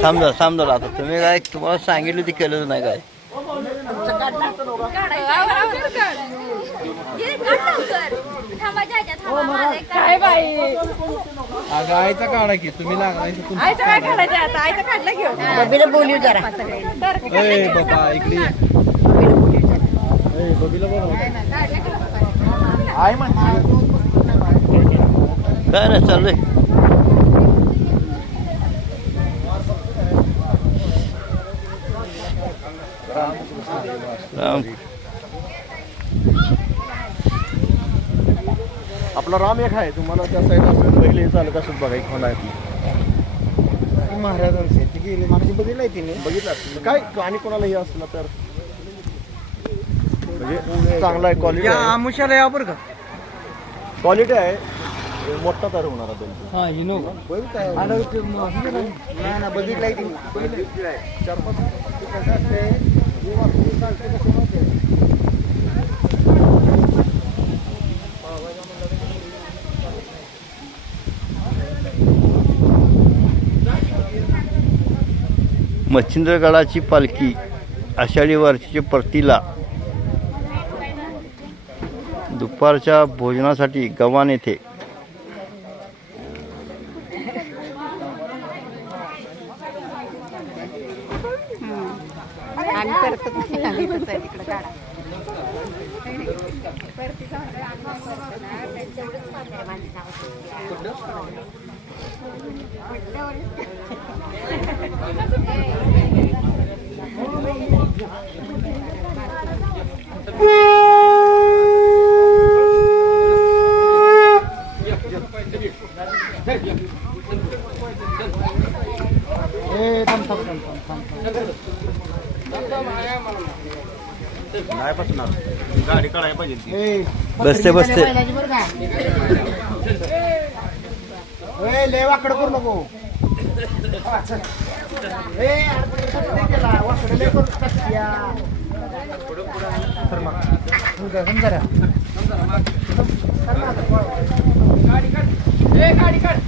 समजा आता तुम्ही काय तुम्हाला सांगितलं ते केलं नाही काय. काय बाई आईचा काढा की तुम्ही लागलायचं आईचं काय काढायचं आता आईचं काढलं घेऊ बबीला बोलू जरा बाबा इकडे बबीला बोलव आई म्हणते काय नाही चाललंय. राम आपला राम एक आहे तुम्हाला त्या साईड असं पहिले चालत असत बघा एक होणार महाराजांचे ती गेली मागची बघितलंय तिने बघितलं काय आणि कोणालाही असलं तर म्हणजे चांगला आहे क्वालिटी आमुशाला या बरं का क्वालिटी आहे मोठा तर होणार हा हिनो बघितलाय तिने 4-5 कसं असते मच्छिंद्रगडाची पालखी आषाढी वारशीच्या परतीला दुपारच्या भोजनासाठी गव्हाण येथे नाही बसणार गाडी काढायला पाहिजे बसते बसते लय वाकड करू नको गाडी काढ